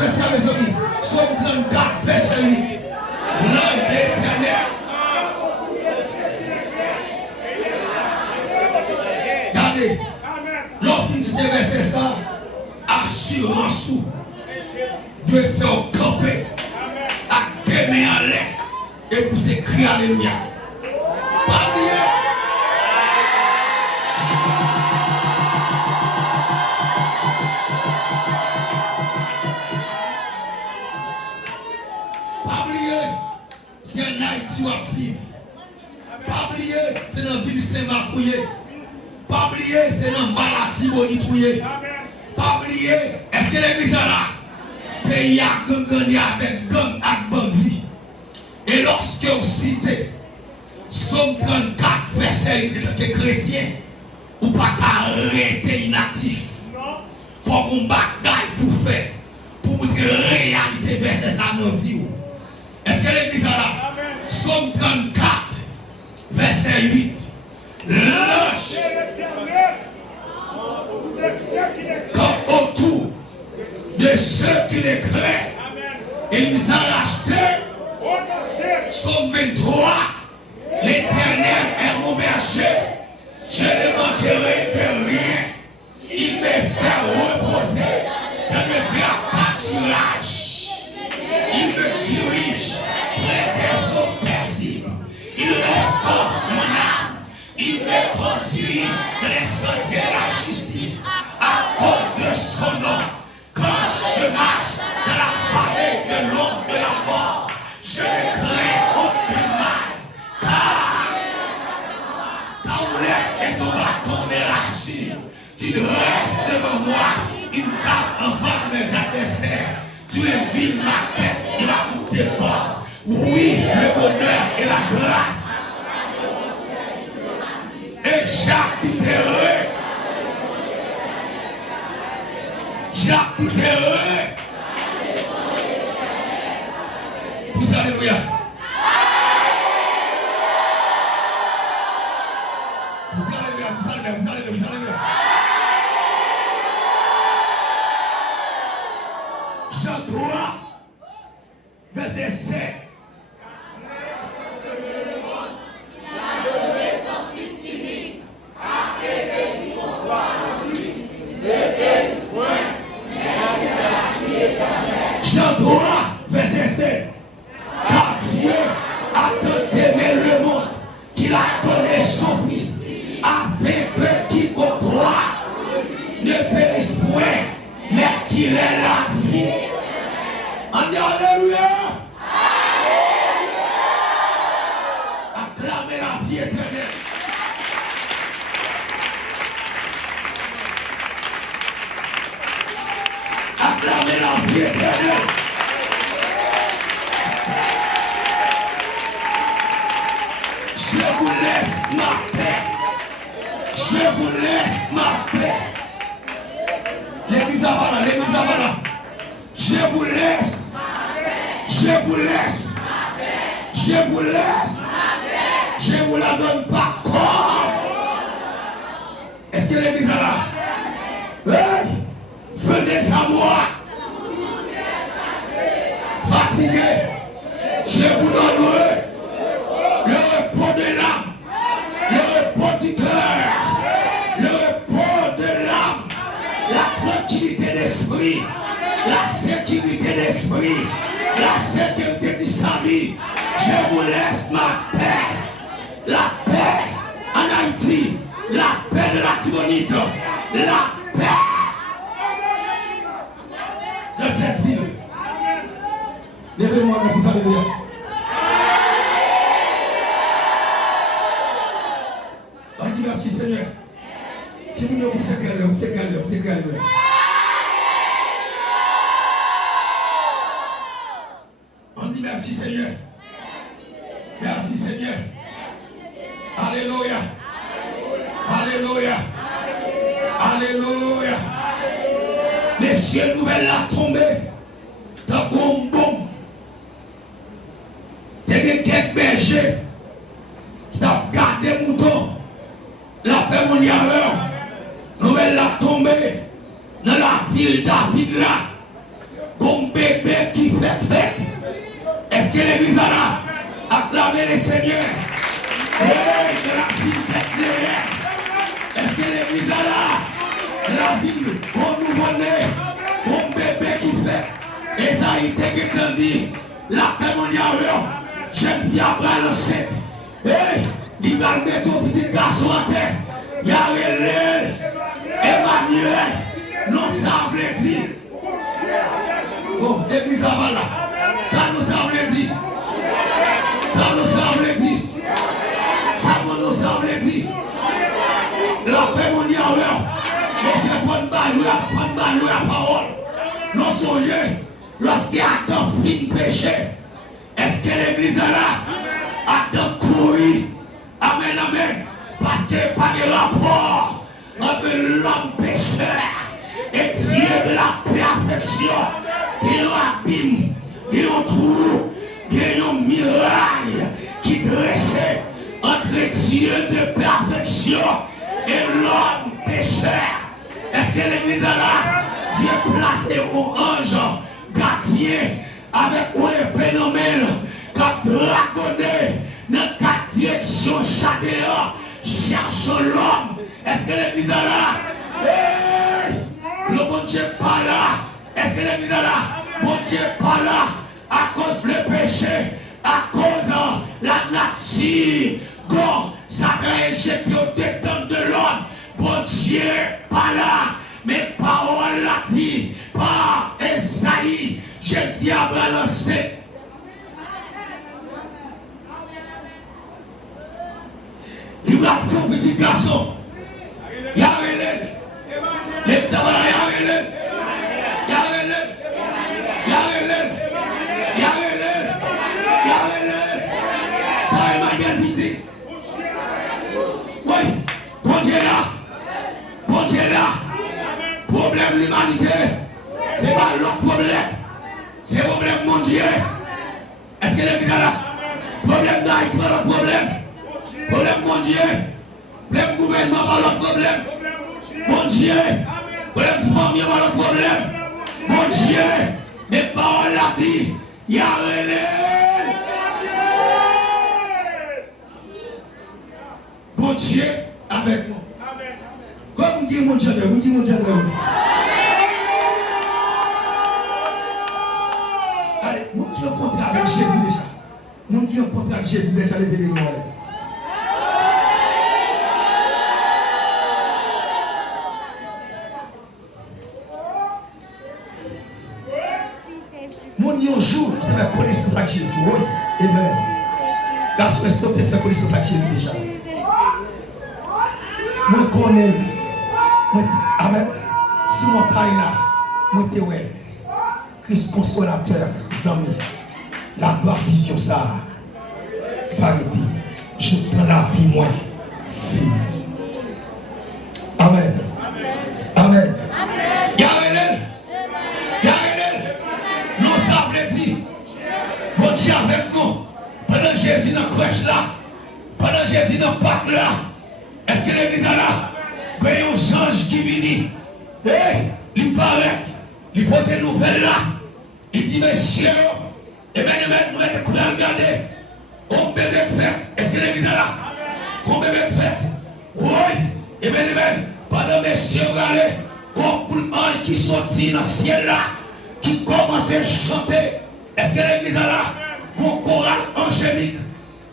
deuxième verset, mes amis. Somme 34, verset 8. L'œil de l'Éternel. Regardez. L'office de verset ça. Assurance de faire camper. À demain à l'air. Et pour s'écrire Alléluia. Pas oublier. Pas oublier. C'est un Haïti à vivre. Pas oublier. C'est dans la ville Saint-Marcouillé. Pas oublier. C'est dans la maladie monitouillée. Pas oublier. Est-ce que l'église est là? Pays a gagné avec gang et bandit. Et lorsque vous citez Somme 34, verset 8 de chrétien, ou pas arrêter inactif. Il faut qu'on bataille pour faire, pour montrer la réalité verset ça dans la vie. Est-ce que l'église est là? Somme 34, verset 8. Lâche comme autour de ceux qui les créent, et ils ont racheté. Somme 23, l'Éternel est mon berger, je ne manquerai de rien, il me fait reposer dans le vert pâturage, il me dirige près des eaux paisibles, il restaure mon âme, il me conduit dans les sentiers de la justice à cause de son nom. Quand je marche dans la vallée de l'ombre de la mort, je ne crains aucun mal, car ta houlette et ton bâton me rassurent. Tu restes devant moi, une table en face de mes adversaires. Tu invites ma tête et la coupe des bords. Oui, le bonheur et la grâce. Et j'habiterai. J'habiterai. Vous alléluia. Vous alléluia, vous alléluia, vous alléluia, vous alléluia. Jean 3, verset 16. Jean 3, verset 16. Car Dieu a tant aimé le monde qu'il a donné son Fils, afin que quiconque croit ne périsse point, mais qu'il ait la vie. On dit Alléluia. Acclamez la vie éternelle. Acclamez la vie éternelle. Je vous laisse ma paix. Je vous laisse ma paix. L'église là-bas, l'église là-bas. Je vous laisse. Je vous laisse. Je vous laisse. Je vous la donne pas encore. Est-ce que l'église est là? Hey, venez à moi. Fatigué. Je vous donnerai le repos de l'âme, le repos du cœur, le repos de l'âme, la tranquillité d'esprit, la sécurité d'esprit, la sécurité du salut. Je vous laisse ma paix, la paix en Haïti, la paix de la Tibonite, la paix de cette ville. Levez-moi, vous allez dire. On dit merci Seigneur. Si vous ne vous sécrez, on dit merci Seigneur. Merci Seigneur. Alléluia. Alléluia. Alléluia. Les cieux nouvelles la tombée. Dans boum boum. T'es des quelques bergers qui t'ont gardé mouton. La paix mon yaveur. Nouvelle la tombée. Dans la ville David là. Boum l'église là, acclamez les seigneurs. Hey, la vie éclairée. Est-ce que l'église là, la vie, on nous connaît, on bébé qui fait. Et ça a été dit, la paix mondiale, jeune fille à bras l'enceinte. Hey, il va mettre ton petit garçon à terre. Il y a Emmanuel, non ça veut dire. Oh, l'église là-bas là, ça nous semble dire. Ça nous semble dire. Ça nous semble dire. La paix mondiale, monsieur Fonbalou, la parole. Non songez, lorsqu'il y a Adam fin péché, est-ce que l'église là, Adam courir? Amen, amen. Parce qu'il n'y a pas de rapport entre l'homme pécheur et Dieu de la perfection. Il y a un abîme, il y a un trou, il y a un miracle qui dressait entre Dieu de perfection et l'homme pécheur. Est-ce que l'église là, Dieu placé un ange gardien avec un phénomène qui a dragonné dans quatre directions chacun cherche l'homme. Est-ce que l'église là, hey, le bon Dieu pas là? Est-ce que l'église là, bon Dieu pas là à cause du péché, à cause de la nature? Quand ça a échappé au détente de l'homme, bon Dieu pas là. Mais parole l'a dit par Esaïe, je viens à balancer. Il va faire un petit garçon. Il y a Hélène. Les petits avalants, il y a Hélène. Il y a Hélène. Il y a Hélène. Il y a Hélène. Il y a Hélène. Ça est ma gravité. Oui, bon Dieu là. Bon Dieu là. Problème l'humanité, c'est pas leur problème, c'est le problème mondial. Est-ce que les gens là, problème d'Haïti, c'est leur problème, problème mondial, problème gouvernement, pas leur problème, mondial, problème famille, pas leur problème, mondial, mais par la vie, il y a relais. Bon Dieu avec nous. Comme dit mon Dieu, vous dites mon Dieu. Allez, nous qui sommes rencontrés avec Jésus déjà. Nous qui sommes rencontrés avec Jésus déjà, levez les mains. Mon un jour, tu fais connaissance avec Jésus. Oui, amen. Dans ce instant, tu fais connaissance avec Jésus déjà. Moi, je connais. Amen. Sous mon taille là, moi te ouais. Christ consolateur, amis. La gloire vision ça. Vérité. Je prends la vie moi. Amen. Amen. Yahweh. Yahweh. Non ça veut dire. Bon Dieu avec nous. Pendant Jésus dans la crèche là. Pendant Jésus dans le Pâques là. Est-ce que l'église là? Quand il y a un ange qui vient, hey, il paraît, il porte une nouvelle là, il dit, monsieur, et bien nous mettons le regarder, on bébé de fête, est-ce que l'église est là? On bébé de fête, oui, et bien pendant monsieur, regardez, on fout l'ange qui sortit dans le ciel là, qui commence à chanter, est-ce que l'église est là? Mon choral angélique,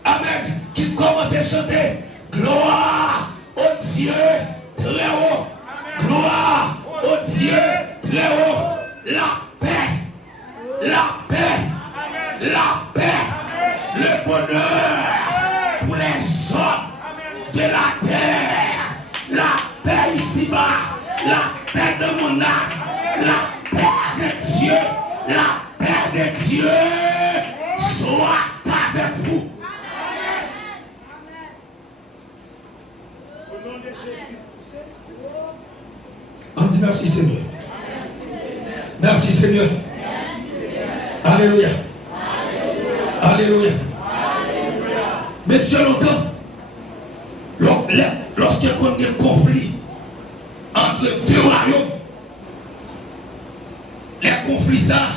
amen, qui commence à chanter, gloire au Dieu très haut, gloire au Dieu très haut, la paix, la paix, la paix, le bonheur pour les hommes de la terre, la paix ici-bas, la paix de mon âme, la paix de Dieu, la paix de Dieu soit avec vous. On dit merci Seigneur. Merci Seigneur. Alléluia. Alléluia. Mais sur longtemps, lorsqu'il y a un conflit entre deux royaumes, les conflits ça,